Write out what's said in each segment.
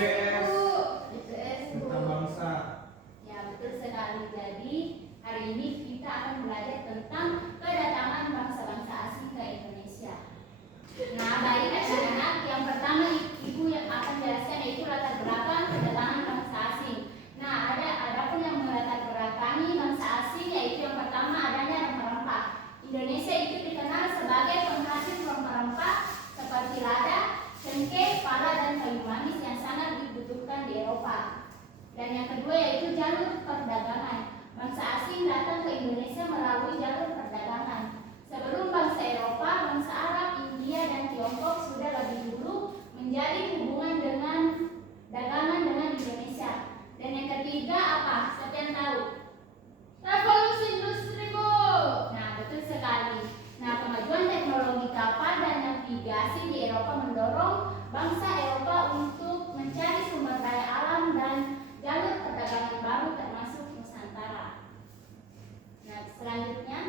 BPS Bu. tentang bangsa. Ya, betul sekali. Jadi hari ini kita akan belajar tentang kedatangan bangsa-bangsa asing ke Indonesia. Nah, baik anak-anak, yang pertama Ibu yang akan jelaskan yaitu latar belakang kedatangan bangsa asing. Nah, ada pun yang melatar belakangi bangsa asing, yaitu yang pertama adanya rempah-rempah. Indonesia itu dikenal sebagai penghasil rempah-rempah seperti lada, cengkeh, pala, dan kayu manis yang sangat dibutuhkan di Eropa. Dan yang kedua yaitu jalur perdagangan. Bangsa asing datang ke Indonesia melalui jalur perdagangan. Sebelum bangsa Eropa, bangsa Arab, India, dan Tiongkok sudah lebih dulu menjalin hubungan dengan dagangan dengan Indonesia. Dan yang ketiga apa? Siapa yang tahu? Revolusi industri, Bu. Nah, betul sekali. Nah, kemajuan teknologi kapal dan navigasi di Eropa mendorong bangsa Eropa untuk mencari sumber daya alam dan jalur perdagangan baru termasuk Nusantara. Nah, selanjutnya,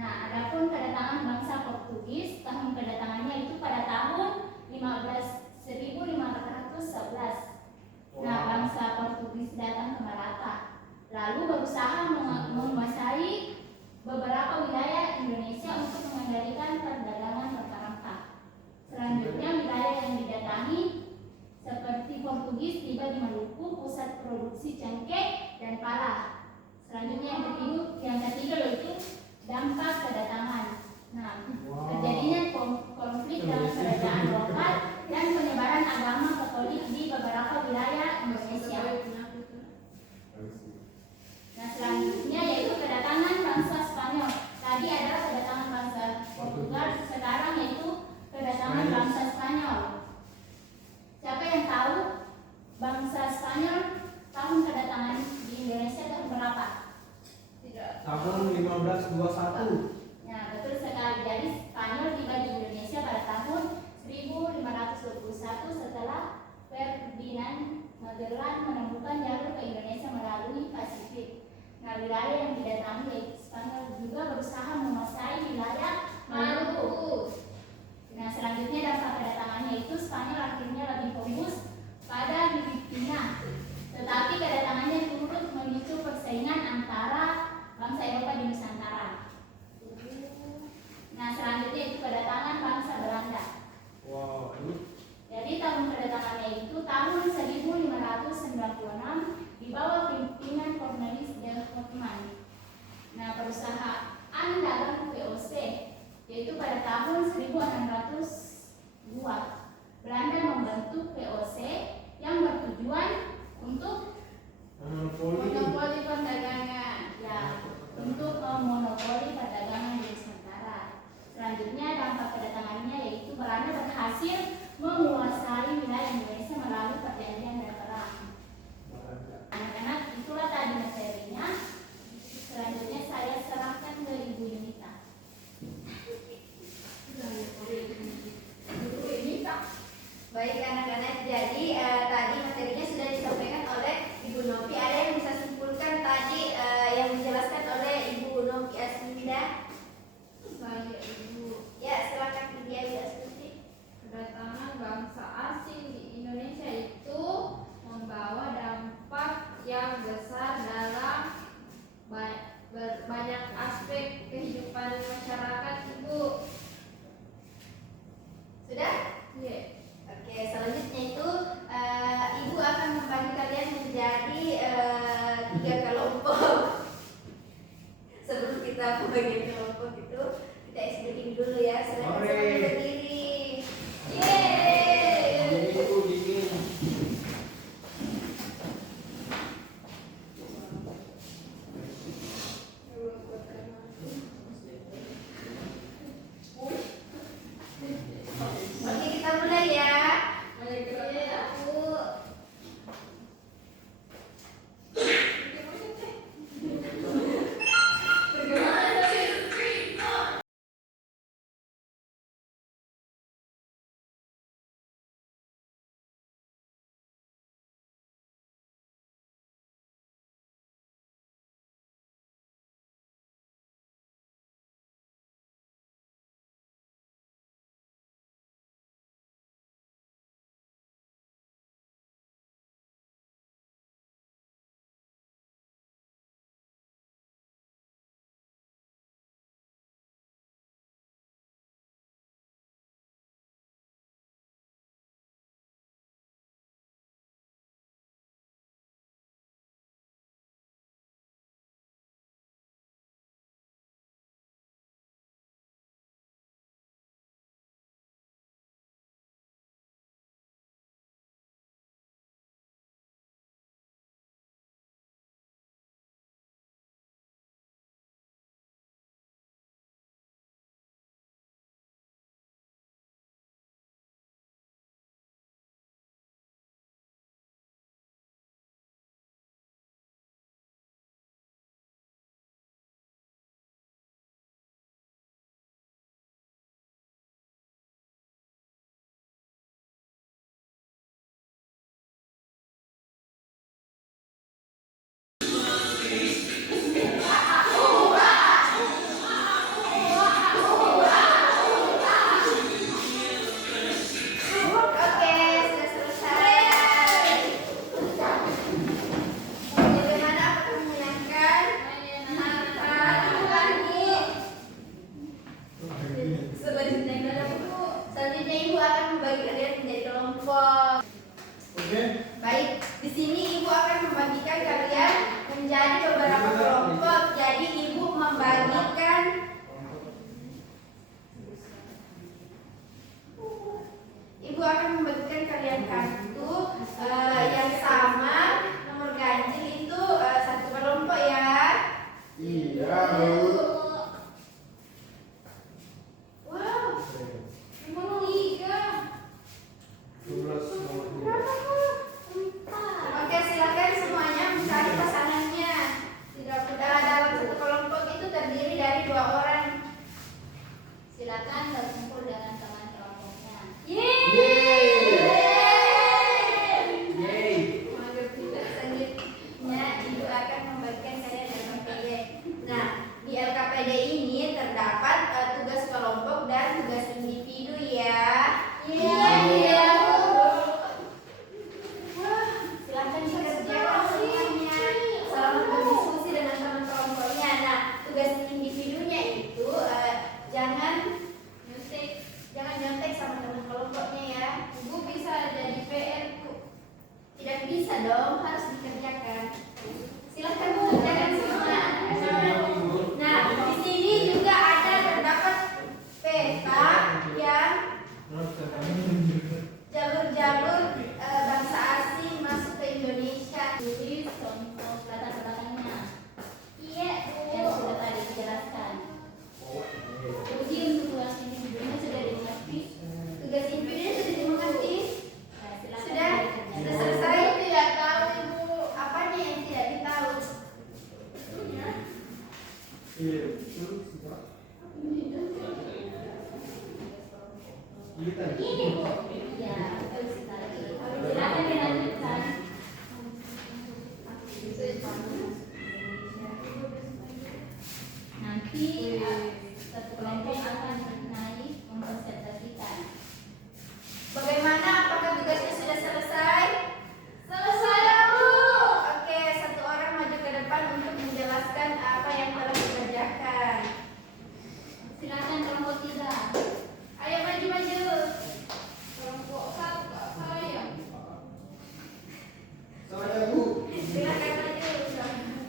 adapun kedatangan bangsa Portugis, tahun kedatangannya itu pada tahun 1511. Nah, bangsa Portugis datang ke Malaka, lalu berusaha menguasai beberapa wilayah Indonesia untuk mengendalikan perdagangan rempah-rempah. Selanjutnya, wilayah yang didatangi seperti Portugis tiba di Maluku, pusat produksi cengkeh dan pala. Selanjutnya yang ketiga yaitu dampak kedatangan. Nah, terjadinya konflik dalam kerajaan lokal dan penyebaran agama Katolik di beberapa wilayah Indonesia. Nah, selanjutnya yaitu kedatangan bangsa Spanyol. Tadi adalah kedatangan bangsa Portugal, sekarang yaitu kedatangan bangsa Spanyol. Siapa yang tahu bangsa Spanyol tahun kedatangan di Indonesia tahun berapa? Tidak. Tahun 1521. Nah, betul sekali. Jadi Spanyol tiba di Indonesia pada tahun 1521 setelah Ferdinand Magellan menemukan jalur ke Indonesia melalui Pasifik. Nah, wilayah yang didatangi yaitu Spanyol juga berusaha menguasai wilayah Maluku. Nah, selanjutnya dampak kedatangannya itu Spanyol akhirnya lebih fokus pada Filipina. Tetapi kedatangannya turut memicu persaingan antara bangsa Eropa di Nusantara. Nah, selanjutnya itu kedatangan bangsa Belanda. Wow, Jadi tahun kedatangannya itu tahun 1596 di bawah pimpinan Cornelis de Houtman. Nah, perusahaan dagang VOC yaitu pada tahun 1602 Belanda membentuk VOC yang bertujuan untuk monopoli perdagangan, untuk memonopoli perdagangan di Nusantara. Selanjutnya dampak kedatangannya yaitu Belanda berhasil menguasai wilayah Indonesia melalui perjanjian dan perang. Anak-anak, itulah tadi materinya. Selanjutnya saya serahkan ke Ibu Yunita. Baik anak-anak, jadi tadi materinya sudah disampaikan oleh Ibu Novi. Ada yang bisa simpulkan tadi yang dijelaskan oleh Ibu Novi Asminda? Saya Ibu. Ya, silakan Widya Astuti. Kedatangan bangsa asing di Indonesia itu membawa dampak yang besar dalam banyak aspek kehidupan masyarakat, Ibu. Sudah? Iya. Oke, selanjutnya itu Ibu akan membagi kalian menjadi Oke. Baik, di sini Ibu akan membagikan kalian menjadi beberapa kelompok. Jadi Ibu membagikan kalian kartu yang sama, nomor ganjil itu satu kelompok ya. Iya, Bu. Wow, nomor 3. 12 nomor Berapa, Bu? 4. Oke, silakan semuanya mencari pasangannya. Dalam satu kelompok itu terdiri dari 2 orang. Silakan berkumpul dengan teman kelompoknya. Selanjutnya Ibu akan membagikan kalian LKPD. Nah, di LKPD ini terdapat tugas kelompok dan tugas individu ya. Iya. Wah, silakan dikerjakan semuanya. Selamat berdiskusi dengan teman kelompoknya. Nah, tugas individunya itu jangan nyontek sama teman kelompoknya ya. Ibu bisa jadi PR, Bu. Tidak bisa dong, harus dikerjakan. Silakan mengerjakan semua. Nah, di sini juga ada terdapat peta yang jalur-jalur bangsa asing masuk ke Indonesia. Tulis contoh latar belakangnya Iya, yang Bu. sudah tadi dijelaskan. Uji untuk tugas individunya sudah dimengerti. Tugas individunya sudah dimengerti. Nah, silakan Sudah dikerjakan. selesai. Tidak tahu Ibu apanya yang tidak ditahu. Iya, betul sih, Pak. Kita. Ini Bu. Ya, betul sekali. Silakan dilanjutkan. Nanti satu kelompok akan naik mempresentasikan. Bagaimana? Apakah tugasnya sudah selesai? Selesai, Bu. Oke, satu orang maju ke depan untuk menjelaskan apa yang telah dikerjakan. Silakan kelompok 3. Ayo maju-maju. Kelompok 1 Kak saya. Saya, Bu. Silakan maju.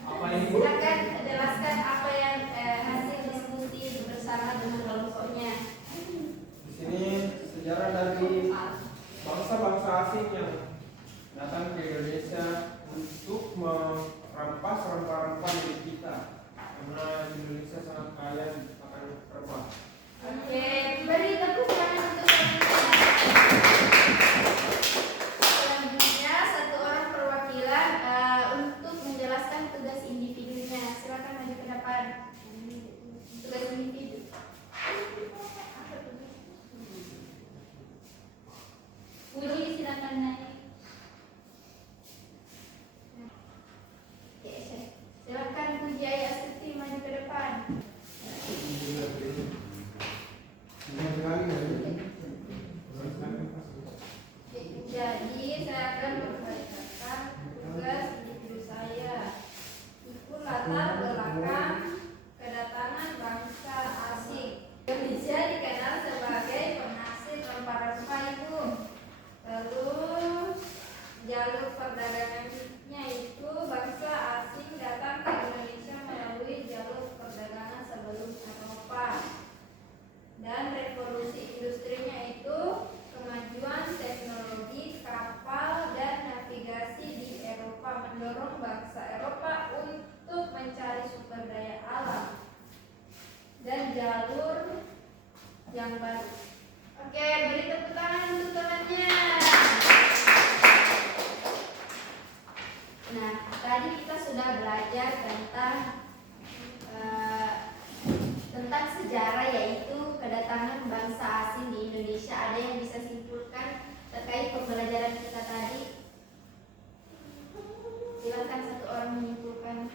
Apa ini, Bu? Silakan jelaskan apa yang hasil diskusi bersama dengan kelompoknya. Di sini sejarah dari bangsa-bangsa asing yang datang ke Indonesia untuk merampas rempah-rempah milik kita, karena Indonesia sangat kaya akan rempah. Oke, beri tepuk tangan untuk kalian. Selanjutnya satu orang perwakilan untuk menjelaskan tugas individunya. Silakan maju ke depan. Tugas individu. Uji silakan naik. Oke, silakan Puji Ayu Astuti maju ke depan. Jadi saya akan membacakan tugas individu saya. Itu latar belakang kedatangan bangsa asing. Indonesia dikenal sebagai penghasil rempah-rempah itu. Terus jalur perdagangannya itu bangsa asing datang ke Indonesia melalui jalur perdagangan sebelum Eropa. Dan revolusi industrinya itu kemajuan teknologi kapal dan navigasi di Eropa mendorong bangsa Eropa untuk mencari sumber daya alam dan jalur yang baru. Oke, beri tepuk tangan untuk temannya. Nah, tadi kita sudah belajar tentang sejarah, yaitu kedatangan bangsa asing di Indonesia. Ada yang bisa simpulkan terkait pembelajaran kita tadi? Silakan satu orang menyimpulkan.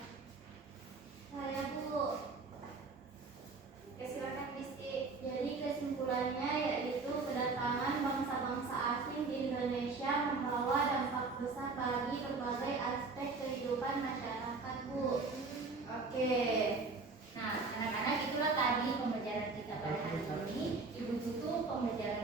Saya, Bu. Oke, silakan Disti. Jadi kesimpulannya yaitu kedatangan bangsa-bangsa asing di Indonesia membawa dampak besar bagi berbagai aspek kehidupan masyarakat, Bu. Oke. Nah, anak-anak itulah tadi pembelajaran kita pada hari ini. Ibu tutup pembelajaran